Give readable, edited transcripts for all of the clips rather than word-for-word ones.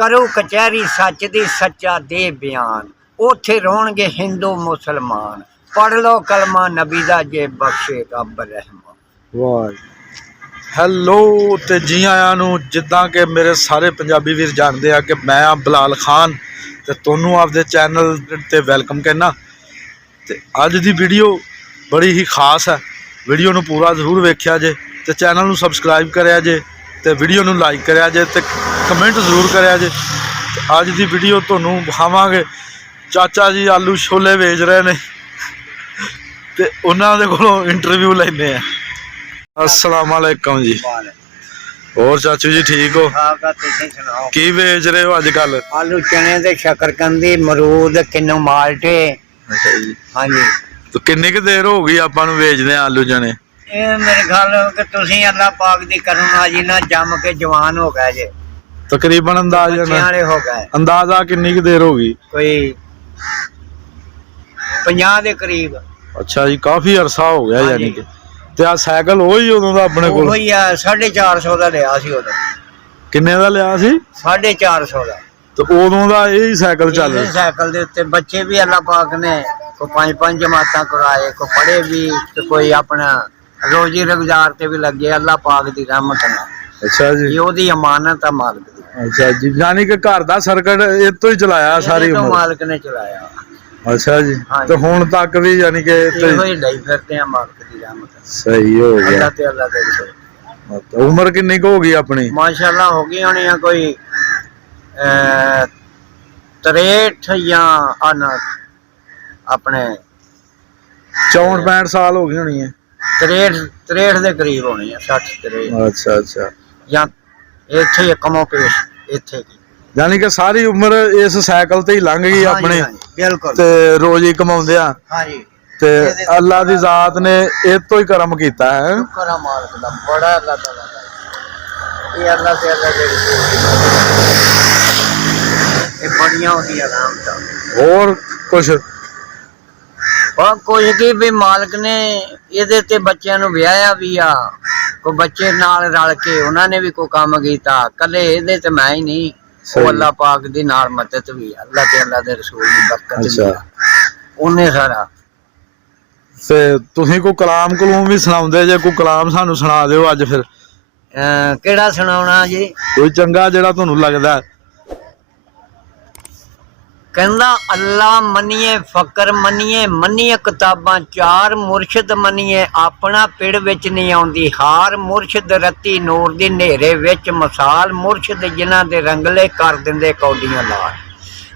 करो कचहरी सच दी सच्चा दे बयान, उथे रोणगे हिंदू मुसलमान, पढ़ लो कलमा नबी दा जे बख्शे रब रहमान। वाह हैलो तो जी आया नू जिदा कि मेरे सारे पंजाबी वीर जानते हैं कि मैं हाँ बिलाल खान तो तुहानू आपदे चैनल ते वेलकम कहना। तो अज दी वीडियो बड़ी ही खास है, वीडियो नू पूरा जरूर वेख्या जे तो चैनल नू सबसक्राइब करिया जे तो वीडियो नू लाइक करिया जे तो कमेंट जरूर करिया जे। तो अज दी वीडियो तुहानू विखावांगे चाचा जी आलू छोले बेच रहे ने ते उन्हां दे कोलों इंटरव्यू लैने हैं। अस्सलाम वालेकुम जी। और चाचू जी ठीक हो? की बेच रहे हो अजकल? आलू चने दे शकरकंदी मरूद किन्नू माल्टे। अच्छा जी। हाँ जी। तो किन्नी क देर हो गई आपां नू बेचदे आलू चने? ये मेरे ख्याल कि तुसीं अल्लाह पाक दी करुणा ना जम के जवान हो गए जे। तकरीबन अंदाजा हो गए अंदाजा किन्नी क देर हो गई? कोई 50 दे करीब। अच्छा जी, काफी अरसा हो गया। हाँ यानी जी। कि ते आ साइकिल वही उदों दा अपने कोल? वही आ 450 दा लिया सी उदों। किन्ने दा लिया सी? 450 दा। तो उदों दा यही साइकिल चल रहा? साइकिल दे उत्ते बच्चे भी अल्लाह पाक ने को 5-5 जमातां कराए, को पढ़े भी ते कोई अपना रोजी रोजगार ते भी लगे अल्लाह पाक दी रहमत नाल। अच्छा जी। ये ओदी अमानत है मालिक दी। अच्छा जी, यानी कि घर दा सर्कट ए तो ही चलाया सारी उम्र? मालिक ने चलाया। अच्छा जी। हाँ तो जी। हुण तक भी यानी कि इहो ही ढाई फिरते हैं मालिक दी रहमत। सही हो गया। अल्लाह ते अल्लाह दे रसूल। तो उम्र कितनी को होगी अपनी? माशाल्लाह हो गई होनी है कोई 63 या अपने 64-65 साल हो गई होनी है। 63 दे करीब होनी है। 60-63। अच्छा अच्छा। या इत्थे कमो पेश इत्थे की यानी कि सारी उम्र इस साइकिल ते ही लंघ गई अपनी। बिल्कुल। ते रोजी कमाउंदे आ। हाँ जी। ते अल्लाह दी जात ने ए तो ही करम कीता है। शुक्र है मालिक दा बड़ा अल्लाह ताला दा। ये अल्लाह ते अल्लाह दे रसूल ये बड़ियां होंदियां रहमतां। और कुछ? और कुछ की भी मालिक ने ਇਹਦੇ ਤੇ ਬੱਚਿਆਂ ਨੂੰ ਵਿਆਹਿਆ ਵੀ ਆ, ਕੋ ਬੱਚੇ ਨਾਲ ਰਲ ਕੇ ਉਹਨਾਂ ਨੇ ਵੀ ਕੋਈ ਕੰਮ ਕੀਤਾ, ਕੱਲੇ ਇਹਦੇ ਤੇ ਮੈਂ ਹੀ ਨਹੀਂ, ਉਹ ਅੱਲਾਹ ਪਾਕ ਦੀ ਨਾਲ ਮਦਦ ਵੀ ਆ, ਅੱਲਾਹ ਤੇ ਅੱਲਾਹ ਦੇ ਰਸੂਲ ਦੀ ਬਰਕਤ ਵੀ ਆ ਉਹਨੇ ਸਾਰਾ। ਤੇ ਤੁਸੀਂ ਕੋਈ ਕਲਾਮ ਕਲੂਮ ਵੀ ਸੁਣਾਉਂਦੇ ਜੇ? ਕੋਈ ਕਲਾਮ ਸਾਨੂੰ ਸੁਣਾ ਦਿਓ ਅੱਜ ਫਿਰ। ਕਿਹੜਾ ਸੁਣਾਉਣਾ ਜੀ? ਕੋਈ ਚੰਗਾ ਜਿਹੜਾ ਤੁਹਾਨੂੰ ਲੱਗਦਾ। ਕਹਿੰਦਾ ਅੱਲਾ ਮੰਨੀਏ ਫਕਰ ਮੰਨੀਏ, ਮੰਨੀਏ ਕਿਤਾਬਾਂ ਚਾਰ, ਮੁਰਸ਼ਿਦ ਮੰਨੀਏ ਆਪਣਾ ਪਿੜ ਵਿੱਚ ਨਹੀਂ ਆਉਂਦੀ ਹਾਰ, ਮੁਰਸ਼ਿਦ ਰੱਤੀ ਨੂਰ ਦੀ ਹਨੇਰੇ ਵਿੱਚ ਮਿਸਾਲ, ਮੁਰਸ਼ਿਦ ਜਿਨ੍ਹਾਂ ਦੇ ਰੰਗਲੇ ਕਰ ਦਿੰਦੇ ਕੌਡੀਆਂ ਲਾਲ।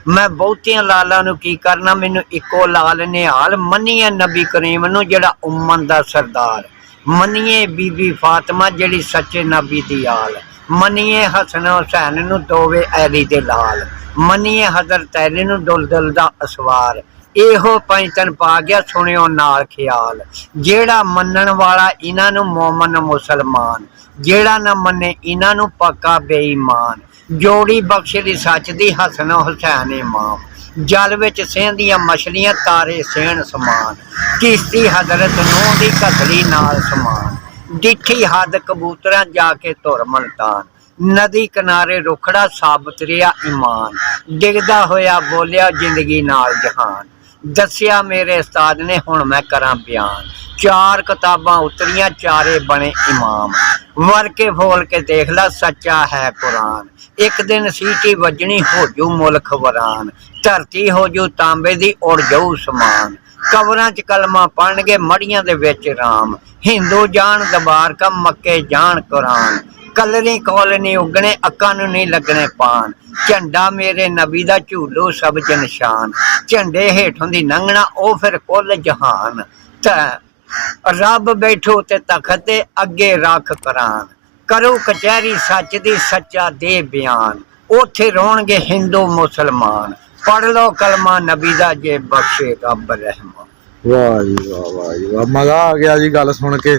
ਮੈਂ ਬਹੁਤੀਆਂ ਲਾਲਾਂ ਨੂੰ ਕੀ ਕਰਨਾ, ਮੈਨੂੰ ਇੱਕੋ ਲਾਲ ਨਿਹਾਲ। ਮੰਨੀਏ ਨਬੀ ਕਰੀਮ ਨੂੰ ਜਿਹੜਾ ਉਮਨ ਦਾ ਸਰਦਾਰ, ਮੰਨੀਏ ਬੀਬੀ ਫਾਤਮਾ ਜਿਹੜੀ ਸੱਚੇ ਨਬੀ ਦੀ ਆਲ, ਮੰਨੀਏ ਹਸਨ ਹੁਸੈਨ ਨੂੰ ਦੋਵੇਂ ਐਲੀ ਦੇ ਲਾਲ, ਮੰਨੀਏ ਹਜ਼ਰਤ ਅਲੀ ਨੂੰ ਦੁਲਦੁਲ ਦਾ ਅਸਵਾਰ। ਇਹੋ ਪੰਜਤਨ ਪਾ ਗਿਆ ਸੁਣਿਓ ਨਾਲ ਖਿਆਲ, ਜਿਹੜਾ ਮੰਨਣ ਵਾਲਾ ਇਹਨਾਂ ਨੂੰ ਮੋਮਨ ਮੁਸਲਮਾਨ, ਜਿਹੜਾ ਨਾ ਮੰਨੇ ਇਹਨਾਂ ਨੂੰ ਪੱਕਾ ਬੇਈਮਾਨ। ਜੋੜੀ ਬਖਸ਼ ਦੀ ਸੱਚ ਦੀ ਹਸਨ ਹੁਸੈਨ ਇਮਾਮ, ਜਲ ਵਿੱਚ ਸਹਿੰਦੀਆਂ ਮਛਲੀਆਂ ਤਾਰੇ ਸਹਿਣ ਸਮਾਨ, ਕਿਸ਼ਤੀ ਹਜ਼ਰਤ ਨੂਹ ਦੀ ਘਸੜੀ ਨਾਲ ਸਮਾਨ, ਡਿੱਠੀ ਹੱਦ ਕਬੂਤਰਾਂ ਜਾ ਕੇ ਧੁਰ ਮਲਤਾਨ, ਨਦੀ ਕਿਨਾਰੇ ਰੁਖੜਾ ਸਾਬਤ ਰਿਹਾ ਈਮਾਨ, ਡਿੱਗਦਾ ਹੋਇਆ ਬੋਲਿਆ ਜ਼ਿੰਦਗੀ ਨਾਲ ਜਹਾਨ। ਦੱਸਿਆ ਮੇਰੇ ਉਸਤਾਦ ਨੇ ਹੁਣ ਮੈਂ ਕਰਾਂ ਬਿਆਨ, ਚਾਰ ਕਿਤਾਬਾਂ ਉਤਰੀਆਂ ਚਾਰੇ ਬਣੇ ਇਮਾਮ, ਵਰ ਕੇ ਫੋਲ ਕੇ ਦੇਖ ਲਾ ਸੱਚਾ ਹੈ ਕੁਰਾਨ। ਇੱਕ ਦਿਨ ਸੀਟੀ ਵੱਜਣੀ ਹੋ ਜੂ ਮੁਲਕ ਵਰਾਨ, ਧਰਤੀ ਹੋ ਜੂ ਤਾਂਬੇ ਦੀ ਉੜ ਜਾਊ ਸਮਾਨ, ਕਬਰਾਂ 'ਚ ਕਲਮਾ ਪੜਨਗੇ ਮੜੀਆਂ ਦੇ ਵਿੱਚ ਰਾਮ, ਹਿੰਦੂ ਜਾਣ ਦਬਾਰ ਕਾ ਮੱਕੇ ਜਾਣ ਕੁਰਾਨ, ਕਲਰੀ ਕੋਲ ਨਹੀਂ ਉਗਣੇ ਅੱਖਾਂ ਨੂੰ ਨਹੀਂ ਲੱਗਣੇ ਪਾਨ, ਝੰਡਾ ਮੇਰੇ ਨਬੀ ਦਾ ਝੂਲੂ ਸਭ ਚ ਨਿਸ਼ਾਨ, ਝੰਡੇ ਹੇਠੋਂ ਦੀ ਲੰਘਣਾ ਉਹ ਫਿਰ ਕੁੱਲ ਜਹਾਨ, ਤਾਂ ਰੱਬ ਬੈਠੋ ਤੇ ਤਖਤ ਤੇ ਅੱਗੇ ਰੱਖ ਕੁਰਾਨ, ਕਰੋ ਕਚਹਿਰੀ ਸੱਚ ਦੀ ਸੱਚਾ ਦੇ ਬਿਆਨ, ਉਥੇ ਰੋਣਗੇ ਹਿੰਦੂ ਮੁਸਲਮਾਨ, ਪੜ੍ਹ ਲਓ ਕਲਮਾ ਨਬੀ ਦਾ ਜੇ ਬਖਸ਼ੇ ਰੱਬ ਰਹਿਮਾਨ। ਵਾਹ ਜੀ ਵਾਹ, ਵਾਹ ਜੀ ਵਾਹ, ਮਜ਼ਾ ਆ ਗਿਆ ਜੀ ਗੱਲ ਸੁਣ ਕੇ।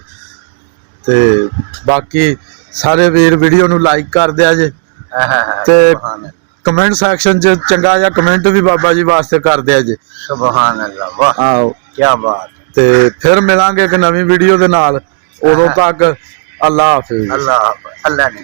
ਤੇ ਬਾਕੀ ਸਾਰੇ ਵੀਰ ਵੀਡੀਓ ਨੂੰ ਲਾਈਕ ਕਰ ਦਿਆ ਜੇ ਤੇ ਕਮੈਂਟ ਸੈਕਸ਼ਨ 'ਚ ਚੰਗਾ ਜਿਹਾ ਕਮੈਂਟ ਵੀ ਬਾਬਾ ਜੀ ਵਾਸਤੇ ਕਰ ਦਿਆ ਜੇ। ਸੁਭਾਨ ਅੱਲਾਹ, ਵਾਹ ਆਓ ਕੀ ਬਾਤ। ਤੇ ਫਿਰ ਮਿਲਾਂਗੇ ਇੱਕ ਨਵੀਂ ਵੀਡੀਓ ਦੇ ਨਾਲ, ਉਦੋਂ ਤੱਕ ਅੱਲਾਹ ਹਾਫਿਜ਼। ਅੱਲਾਹ ਨੇ